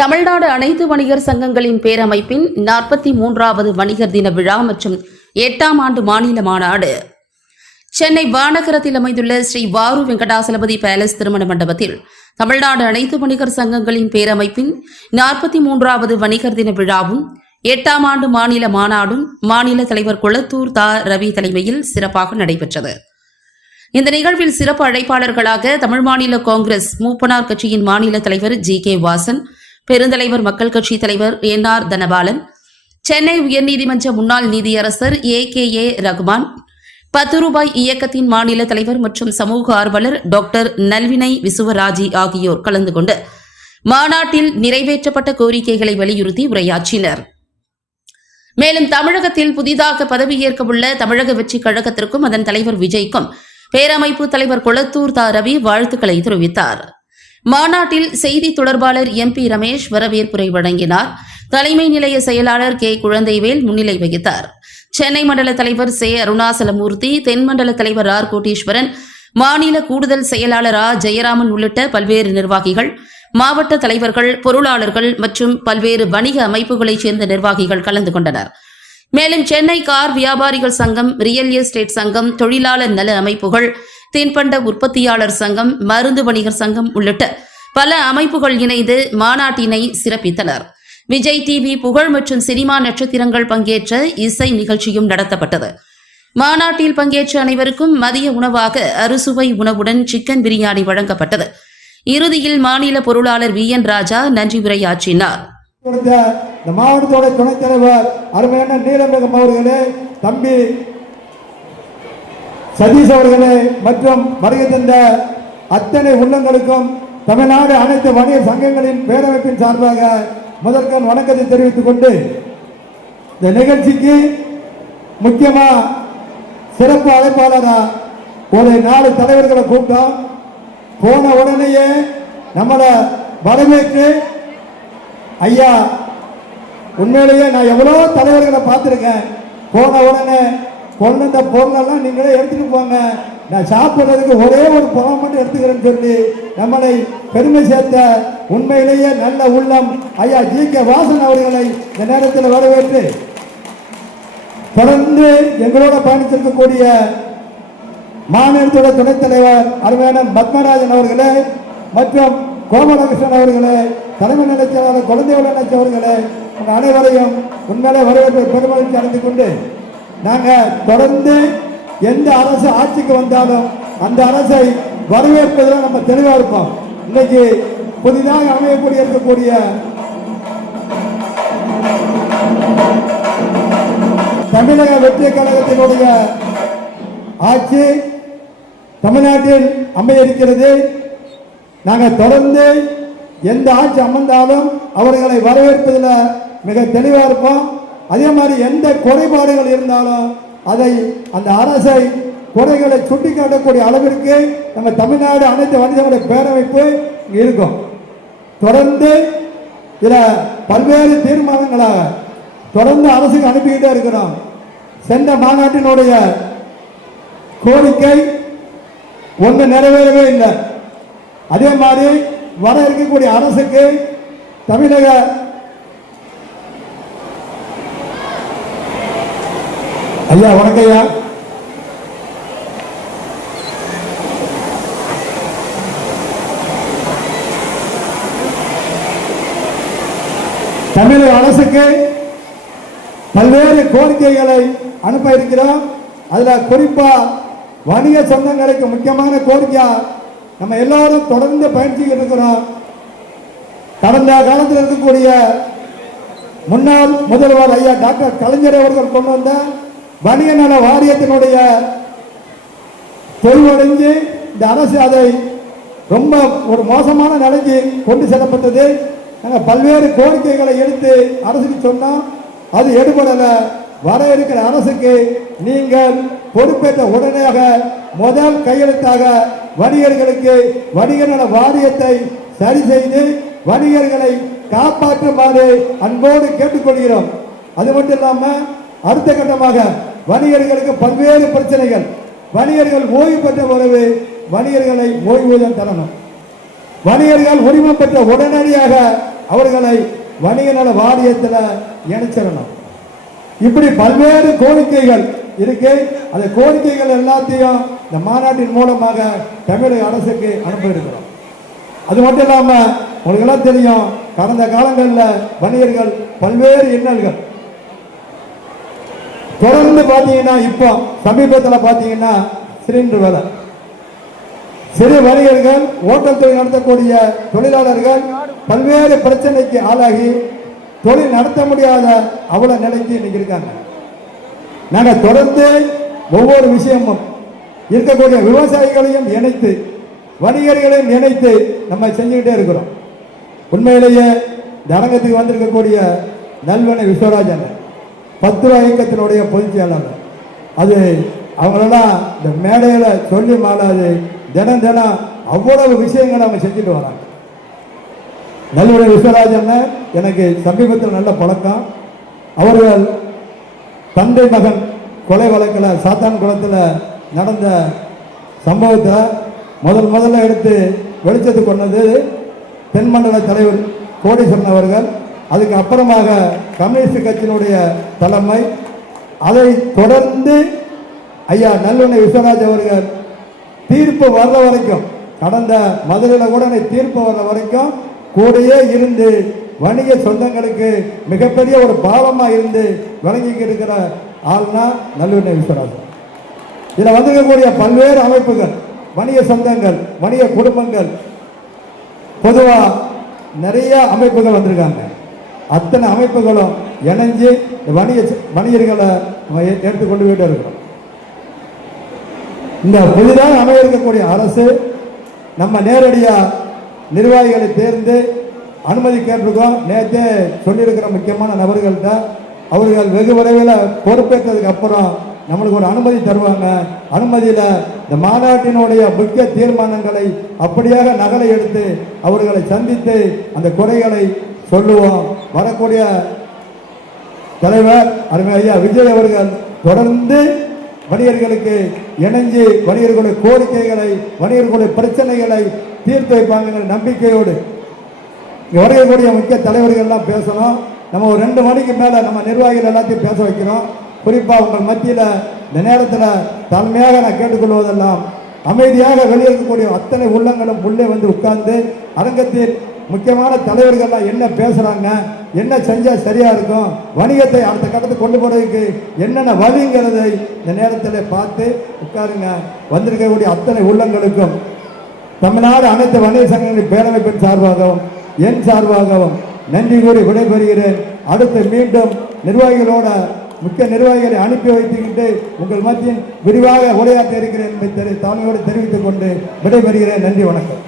தமிழ்நாடு அனைத்து வணிகர் சங்கங்களின் பேரமைப்பின் 43வது வணிகர் தின விழா மற்றும் 8ஆம் ஆண்டு மாநில மாநாடு சென்னை வானகரத்தில் அமைந்துள்ள ஸ்ரீ வாரு வெங்கடாசலபதி பேலஸ் திருமண மண்டபத்தில் தமிழ்நாடு அனைத்து வணிகர் சங்கங்களின் பேரமைப்பின் 43வது வணிகர் தின விழாவும் 8ஆம் ஆண்டு மாநில மாநாடும் மாநில தலைவர் கொளத்தூர் தா ரவி தலைமையில் சிறப்பாக நடைபெற்றது. இந்த நிகழ்வில் சிறப்பு அழைப்பாளர்களாக தமிழ் மாநில காங்கிரஸ் மூப்பனார் கட்சியின் மாநில தலைவர் ஜி.கே. வாசன், பெருந்தலைவர் மக்கள் கட்சி தலைவர் என்.ஆர். தனபாலன், சென்னை உயர்நீதிமன்ற முன்னாள் நீதியரசர் ஏ.கே.ஏ. ரகுமான், 10 ரூபாய் இயக்கத்தின் மாநில தலைவர் மற்றும் சமூக ஆர்வலர் டாக்டர் நல்வினை விசுவராஜி ஆகியோர் கலந்து கொண்டு மாநாட்டில் நிறைவேற்றப்பட்ட கோரிக்கைகளை வலியுறுத்தி உரையாற்றினர். மேலும் தமிழகத்தில் புதிதாக பதவியேற்க உள்ள தமிழக வெற்றிக் கழகத்திற்கும் அதன் தலைவர் விஜய்க்கும் பேரமைப்பு தலைவர் கொளத்தூர் தா ரவி வாழ்த்துக்களை தெரிவித்தார். மாநாட்டில் செய்தி தொடர்பாளர் எம்பி ரமேஷ் வரவேற்புரை வழங்கினார். தலைமை நிலைய செயலாளர் கே. குழந்தைவேல் முன்னிலை வகித்தார். சென்னை மண்டல தலைவர் சே. அருணாசலமூர்த்தி, தென்மண்டல தலைவர் ஆர். கோட்டீஸ்வரன், மாநில கூடுதல் செயலாளர் ஆ. ஜெயராமன் உள்ளிட்ட பல்வேறு நிர்வாகிகள், மாவட்ட தலைவர்கள், பொருளாளர்கள் மற்றும் பல்வேறு வணிக அமைப்புகளைச் சேர்ந்த நிர்வாகிகள் கலந்து கொண்டனர். மேலும் சென்னை கார் வியாபாரிகள் சங்கம், ரியல் எஸ்டேட் சங்கம், தொழிலாளர் நல அமைப்புகள், தின்பண்ட உற்பத்தியாளர் சங்கம், மருந்து வணிகர் சங்கம் உள்ளிட்ட பல அமைப்புகள் இணைந்து மாநாட்டினை சிறப்பித்தனர். விஜய் டிவி புகழ் மற்றும் சினிமா நட்சத்திரங்கள் பங்கேற்ற இசை நிகழ்ச்சியும் நடத்தப்பட்டது. மாநாட்டில் பங்கேற்ற அனைவருக்கும் மதிய உணவாக அறுசுவை உணவுடன் சிக்கன் பிரியாணி வழங்கப்பட்டது. இறுதியில் மாநில பொருளாளர் வி. என். ராஜா நன்றி உரையாற்றினார். மாவட்டத்தோட துணைத் தலைவர் அருமையான நீலமேகம் அவர்களே, தம்பி சதீஷ் அவர்களே மற்றும் வருகை தந்த அத்தனை உள்ளங்களுக்கும் தமிழ்நாடு அனைத்து வணிகர் சங்கங்களின் பேரமைப்பின் சார்பாக முதற்கண் வணக்கத்தை தெரிவித்துக் கொண்டு, இந்த நிகழ்ச்சிக்கு முக்கியமா சிறப்பு அழைப்பாளரா ஒரு 4 தலைவர்களை கூட்டம் போன உடனேயே நம்மளை வரவேற்று, ஐயா உண்மையிலேயே நான் எவ்வளோ தலைவர்களை பார்த்துருக்கேன், போன உடனே கொண்டு வந்த பொருளெல்லாம் நீங்களே எடுத்துட்டு போங்க, நான் சாப்பிட்றதுக்கு ஒரே ஒரு பழம் மட்டும் எடுத்துக்கிறேன்னு சொல்லி நம்மளை பெருமை சேர்த்த உண்மையிலேயே நல்ல உள்ளம் ஐயா ஜி.கே. வாசன் அவர்களை இந்த நேரத்தில் வரவேற்று, தொடர்ந்து எங்களோட பயணித்திருக்கக்கூடிய மாநிலத்தோட துணைத் தலைவர் அருமையான பத்மராஜன் அவர்களே மற்றும் கோமலகிருஷ்ணன் அவர்களே, தலைமை நிலைச்சாளர் குழந்தைகள் நினைச்ச அவர்களே, அனைவரையும் உண்மையிலே வரவேற்பை பெருமகிழ்ச்சி அடைந்து கொண்டு, நாங்கள் தொடர்ந்து எந்த அரசு ஆட்சிக்கு வந்தாலும் அந்த அரசை வரவேற்பதில் நம்ம தெளிவாக இருப்போம். இன்னைக்கு புதிதாக அமையக்கூடிய இருக்கக்கூடிய தமிழக வெற்றி கழகத்தினுடைய ஆட்சி தமிழ்நாட்டில் அமைய இருக்கிறது. நாங்கள் தொடர்ந்து எந்த ஆட்சி அமர்ந்தாலும் அவர்களை வரவேற்பதில் மிக தெளிவாக இருப்போம். அதே மாதிரி எந்த குறைபாடுகள் இருந்தாலும் அதை அந்த அரசை குறைகளை சுட்டிக்காட்டக்கூடிய அளவிற்கு நம்ம தமிழ்நாடு அனைத்து வணிகர்களுடைய பேரமைப்பு இருக்கும். தொடர்ந்து இதில் பல்வேறு தீர்மானங்களாக தொடர்ந்து அரசுக்கு அனுப்பிக்கிட்டே இருக்கிறோம். சென்ற மாநாட்டினுடைய கோரிக்கை ஒன்று நிறைவேறவே இல்லை. அதே மாதிரி வர இருக்கக்கூடிய அரசுக்கு தமிழக ஐயா வணக்கம்யா, தமிழக அரசுக்கு பல்வேறு கோரிக்கைகளை அனுப்ப இருக்கிறோம். அதுல குறிப்பா வணிக சொந்தங்களுக்கு முக்கியமான கோரிக்கை நம்ம எல்லாரும் தொடர்ந்து பயணிச்சுக்கிட்டு இருக்கிறோம். கடந்த காலத்தில் இருக்கக்கூடிய முன்னாள் முதல்வர் ஐயா டாக்டர் கலைஞர் அவர்கள் கொண்டு வந்த வணிக நல வாரியத்தினுடைய தொய்வடைஞ்சு இந்த அரசு அதை ரொம்ப ஒரு மோசமான நிலைக்கு கொண்டு செல்லப்பட்டது. நாங்கள் பல்வேறு கோரிக்கைகளை எடுத்து அரசுக்கு சொன்னோம், அது எடுபடலை. வர இருக்கிற அரசுக்கு நீங்கள் பொறுப்பேற்ற உடனடியாக முதல் கையெழுத்தாக வணிகர்களுக்கு வணிக நல வாரியத்தை சரி செய்து வணிகர்களை காப்பாற்றுமாறு அன்போடு கேட்டுக்கொள்கிறோம். அது மட்டும் இல்லாமல் அடுத்த கட்டமாக வணிகர்களுக்கு பல்வேறு பிரச்சனைகள், வணிகர்கள் ஓய்வு பெற்ற பிறகு வணிகர்களை ஓய்வூதியம் தரணும். வணிகர்கள் உரிமம் பெற்ற உடனடியாக அவர்களை வணிக நல வாரியத்தில் இணைச்சிடணும். இப்படி பல்வேறு கோரிக்கைகள் இருக்கு. அந்த கோரிக்கைகள் எல்லாத்தையும் இந்த மாநாட்டின் மூலமாக தமிழக அரசுக்கு அனுப்பியிருக்கிறோம். அது மட்டும் இல்லாம உங்களுக்கு எல்லாம் தெரியும், கடந்த காலங்களில் வணிகர்கள் பல்வேறு இன்னல்கள் தொடர்ந்து பார்த்தீங்கன்னா, இப்போ சமீபத்தில் பார்த்தீங்கன்னா சிலிண்டர் விலை, சிறு வணிகர்கள், ஓட்டல் தொழில் நடத்தக்கூடிய தொழிலாளர்கள் பல்வேறு பிரச்சனைக்கு ஆளாகி தொழில் நடத்த முடியாத அவ்வளவு நிலைக்கு இன்னைக்கு இருக்காங்க. நாங்கள் தொடர்ந்து ஒவ்வொரு விஷயமும் இருக்கக்கூடிய விவசாயிகளையும் இணைத்து வணிகர்களையும் இணைத்து நம்ம செஞ்சுக்கிட்டே இருக்கிறோம். உண்மையிலேயே இந்த அரங்கத்துக்கு வந்திருக்கக்கூடிய நல்வனை விஸ்வராஜன் 10 ரூபா இயக்கத்தினுடைய பொதுச் செயலாளர், அது அவங்களெல்லாம் இந்த மேடையில் சொல்லி மாறாது. தினம் தினம் அவ்வளவு விஷயங்களை அவங்க செஞ்சுட்டு வராங்க. நல்வனை விஸ்வராஜன் எனக்கு சமீபத்தில் நல்ல பழக்கம். அவர்கள் தந்தை மகன் கொலை வழக்கில் சாத்தான் குளத்தில் நடந்த சம்பவத்தை முதல்ல எடுத்து வெளிச்சத்துக்கு கொண்டது தென்மண்டல தலைவர் கோடீஸ்வரன் அவர்கள். அதுக்கு அப்புறமாக கம்யூனிஸ்ட் கட்சியினுடைய தலைமை, அதை தொடர்ந்து ஐயா நல்வனை விஸ்வராஜ் அவர்கள் தீர்ப்பு வர்ற வரைக்கும், கடந்த மதுரையில் கூட தீர்ப்பு வர்ற வரைக்கும் கூடயே இருந்து வணிக சொந்தங்களுக்கு மிகப்பெரிய ஒரு பாலமா இருந்து வழங்கிக்கிட்டு இருக்கிற ஆள்னா நல்வனை விஸ்வராஜ். இதில் வந்திருக்கக்கூடிய பல்வேறு அமைப்புகள், வணிக சொந்தங்கள், வணிக குடும்பங்கள், பொதுவா நிறைய அமைப்புகள் வந்திருக்காங்க. அத்தனை அமைப்புகளும் இணைஞ்சு வணிகர்களை எடுத்துக்கொண்டு போயிட்டு இருக்கிறோம். இந்த புதிதாக அமைய இருக்கக்கூடிய அரசு நம்ம நேரடியா நிர்வாகிகளை தேர்ந்து அனுமதி கேட்டிருக்கோம். நேற்றே சொல்லியிருக்கிற முக்கியமான நபர்கள்ட்ட அவர்கள் வெகு விரைவில் பொறுப்பேற்றதுக்கு அப்புறம் நம்மளுக்கு ஒரு அனுமதி தருவாங்க. அனுமதியில் இந்த மாநாட்டினுடைய முக்கிய தீர்மானங்களை அப்படியாக நகலை எடுத்து அவர்களை சந்தித்து அந்த குறைகளை சொல்லுவோம். வரக்கூடிய தலைவர் அருமை ஐயா விஜய் அவர்கள் தொடர்ந்து வணிகர்களுக்கு இணைஞ்சு வணிகர்களுடைய கோரிக்கைகளை, வணிகர்களுடைய பிரச்சனைகளை தீர்த்து வைப்பாங்க நம்பிக்கையோடு வரக்கூடிய முக்கிய தலைவர்கள்லாம் பேசணும். நம்ம ஒரு 2 மணிக்கு மேலே நம்ம நிர்வாகிகள் எல்லாத்தையும் பேச வைக்கிறோம். குறிப்பாக உங்கள் மத்தியில் இந்த நேரத்தில் தலைமையாக நான் கேட்டுக்கொள்வதெல்லாம், அமைதியாக வெளியேறக்கூடிய அத்தனை உள்ளங்களும் உள்ளே வந்து உட்கார்ந்து அரங்கத்தில் முக்கியமான தலைவர்கள்லாம் என்ன பேசுகிறாங்க, என்ன செஞ்சால் சரியாக இருக்கும், வணிகத்தை அடுத்த கட்டத்துக்கு கொண்டு போகிறதுக்கு என்னென்ன வழிங்கிறதை இந்த நேரத்தில் பார்த்து உட்காருங்க. வந்திருக்கக்கூடிய அத்தனை உள்ளங்களுக்கும் தமிழ்நாடு அனைத்து வணிக சங்கங்களின் பேரமைப்பின் சார்பாகவும் என் சார்பாகவும் நன்றி கூறி விடைபெறுகிறேன். அடுத்து மீண்டும் நிர்வாகிகளோட முக்கிய நிர்வாகிகளை அனுப்பி வைத்துக்கிட்டு உங்கள் மத்தியில் விரிவாக உரையாற்ற இருக்கிறேன் என்பதை தாழ்மையோடு தெரிவித்துக் கொண்டு விடைபெறுகிறேன். நன்றி, வணக்கம்.